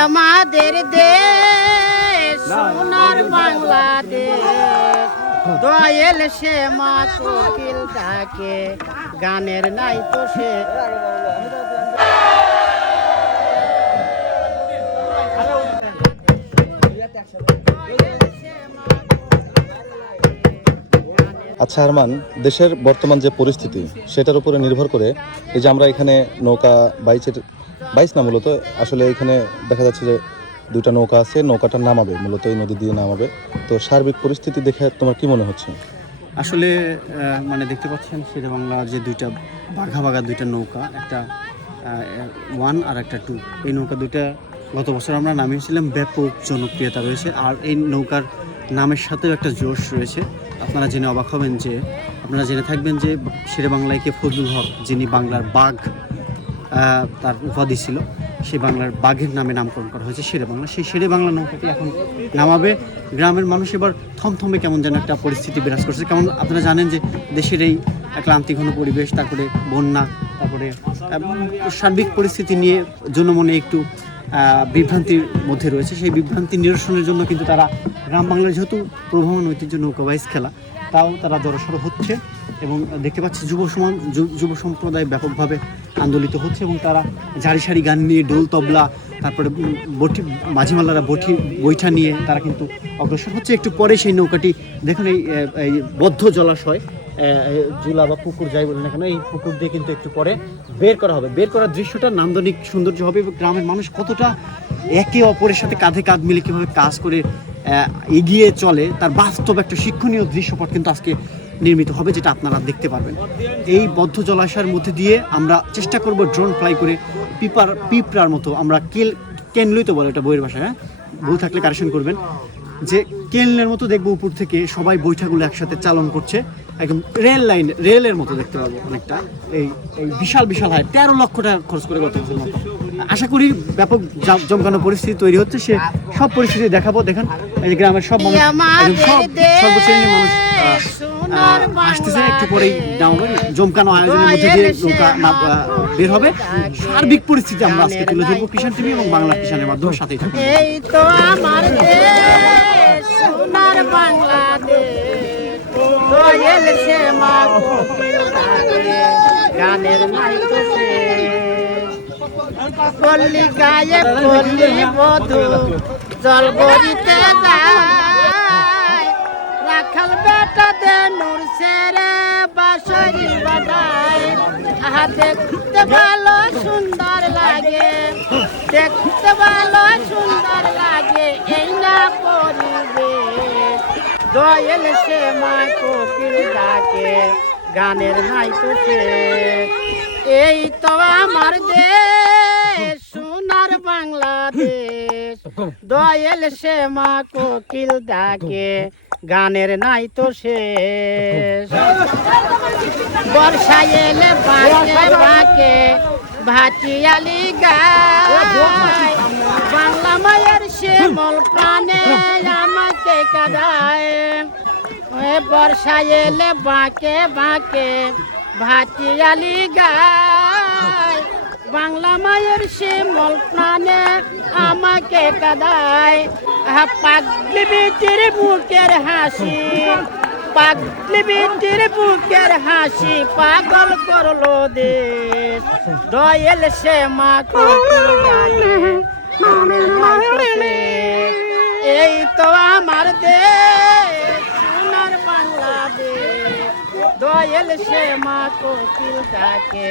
আমাদের দেশ সোনার বাংলাদেশ দোয়েল সে মা কোকিল ডাকে গানের নাই তো সে আচ্ছা আরমান দেশের বর্তমান যে পরিস্থিতি সেটার উপরে নির্ভর করে এই যে আমরা এখানে নৌকা বাইচের বাইচ না, মূলত আসলে এখানে দেখা যাচ্ছে যে দুইটা নৌকা আছে, নৌকাটা নামাবে, মূলত এই নদী দিয়ে নামাবে। তো সার্বিক পরিস্থিতি দেখে তোমার কি মনে হচ্ছে? আসলে মানে দেখতে পাচ্ছেন শেরে বাংলার যে দুইটা বাঘা বাঘা দুইটা নৌকা, একটা ওয়ান আর একটা টু এই নৌকা দুইটা গত বছর আমরা নামিয়েছিলাম, ব্যাপক জনপ্রিয়তা রয়েছে। আর এই নৌকার নামের সাথেও একটা জোশ রয়েছে। আপনারা জেনে অবাক হবেন যে, আপনারা জেনে থাকবেন যে শেরে বাংলাইকে ফজলুল হক, যিনি বাংলার বাঘ তার উপাধি ছিল। সেই বাংলার বাঘের নামে নামকরণ করা হয়েছে, শেরে বাংলা। সেই শেরে বাংলা নৌকাটি এখন নামাবে। গ্রামের মানুষ এবার থমথমে কেমন যেন একটা পরিস্থিতি বিরাজ করছে। কেমন আপনারা জানেন যে দেশের এই ক্লান্তিঘন পরিবেশ, তারপরে বন্যা, তারপরে সার্বিক পরিস্থিতি নিয়ে জনমনে একটু বিভ্রান্তির মধ্যে রয়েছে। সেই বিভ্রান্তি নিরসনের জন্য কিন্তু তারা গ্রাম বাংলার যেহেতু প্রভাবন ঐতিহ্য নৌকাবাইজ খেলা, তাও তারা জড়সড় হচ্ছে এবং দেখতে পাচ্ছি যুব সমাজ, যু- যুব সম্প্রদায় ব্যাপকভাবে আন্দোলিত হচ্ছে এবং তারা জারি সারি গান নিয়ে ডোল তবলা, তারপরে বটি মাঝিমাল্লারা বটি বৈঠা নিয়ে তারা কিন্তু অগ্রসর হচ্ছে। একটু পরে সেই নৌকাটি, দেখুন এই বদ্ধ জলাশয় জুলা বা পুকুর যাই বলেন না কেন, এই পুকুর দিয়ে কিন্তু একটু পরে বের করা হবে। বের করার দৃশ্যটা নান্দনিক সৌন্দর্য হবে এবং গ্রামের মানুষ কতটা একে অপরের সাথে কাঁধে কাঁধ মিলে কীভাবে কাজ করে এগিয়ে চলে, তার বাস্তব একটা শিক্ষণীয় দৃশ্যপট কিন্তু আজকে নির্মিত হবে যেটা আপনারা দেখতে পারবেন। এই বদ্ধ জলাশয়ের মধ্যে দিয়ে আমরা চেষ্টা করব ড্রোন ফ্লাই করে পিপার পিঁপড়ার মতো আমরা কেল কেনলই তো বলে এটা বইয়ের ভাষায় হ্যাঁ? ভুল থাকলে কারেকশন করবেন। যে কেনলের মতো দেখব উপর থেকে সবাই বৈঠাগুলো একসাথে চালন করছে। একদম রেল লাইন রেলের মতো দেখতে পাবো অনেকটা। এই এই বিশাল বিশাল হয় তেরো লক্ষ টাকা খরচ করে গত বছর মতো। আশা করি ব্যাপক জমকানো পরিস্থিতি তৈরি হচ্ছে। সে সব পরিস্থিতি দেখাবো। দেখেন এই গ্রামের সব মানুষ সব সর্বশ্রেণীর মানুষ আসতেছে একটু পরেই নামবে জমকানো আয়োজনের মধ্যে দিয়ে নৌকা বের হবে। সার্বিক পরিস্থিতি আমরা আজকে তুলে ধরবো কিষান টিভি এবং বাংলা কিষানের মাধ্যমে। সাথেই থাকব পল্লী গায়ে পল্লী বধু, জল গড়িতে যায়। দেখতে ভালো সুন্দর লাগে। দেখতে ভালো সুন্দর লাগে, এই না পরিবেশ। দোয়েল সে মা কোকিল ডাকে, গানের নাই তো এই তো আমার দেশ, সোনার বাংলাদেশ। দোয়েল সে মা কোকিল ডাকে গানের নাই তো শেষ। বর্ষা এলে বাঁকে বাঁকে ভাটিয়ালি গায়। বাংলা মায়ের শ্যামল প্রাণে আমাকে কাদায়। ওই বর্ষা এলে বাঁকে বাঁকে, ভাটিয়ালি গায়। বাংলা মায়ের শ্যামল প্রাণে আমাকে কাদায়। পাগলি বুকের হাসি, পাগলি বিটির বুকের হাসি পাগল করল দেশ। দয়েল সে মা। এই তো আমার দেশ, সোনার বাংলাদেশ। দয়েল সে মা কোকিল ডাকে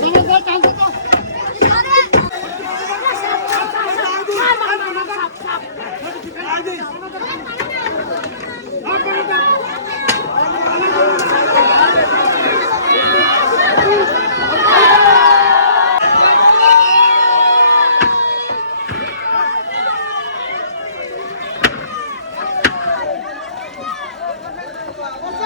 Jangan kau tangkap kau.